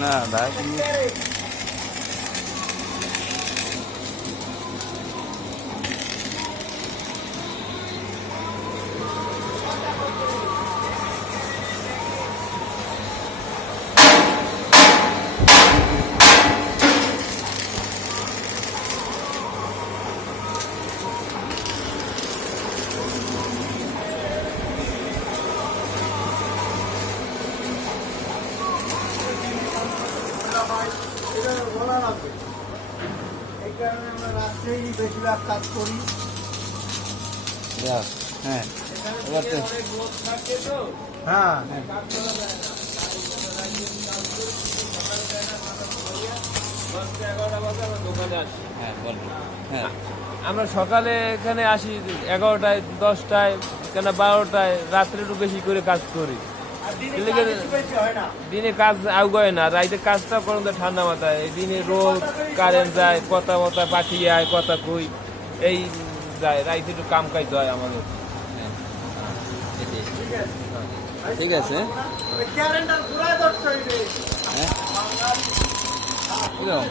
না ভাই এই কারণে আমরা রাত্রেই বেশিরভাগ কাজ করি। হ্যাঁ হ্যাঁ হ্যাঁ বলুন হ্যাঁ আমরা সকালে এখানে আসি 11টায় 10টায় কেন 12টায়, রাত্রে একটু বেশি করে কাজ করি। দিনে কাজ আউগায় না, রাইতে কাজটা করেন তো ঠান্ডা মাথায়। এই দিনে রোদ, কারেন্ট যায়, কথা মতা পাখি আয়, কথা কই, এই যায়। রাইতে একটু কাম কাইতে হয় আমাদের। ঠিক আছে হ্যাঁ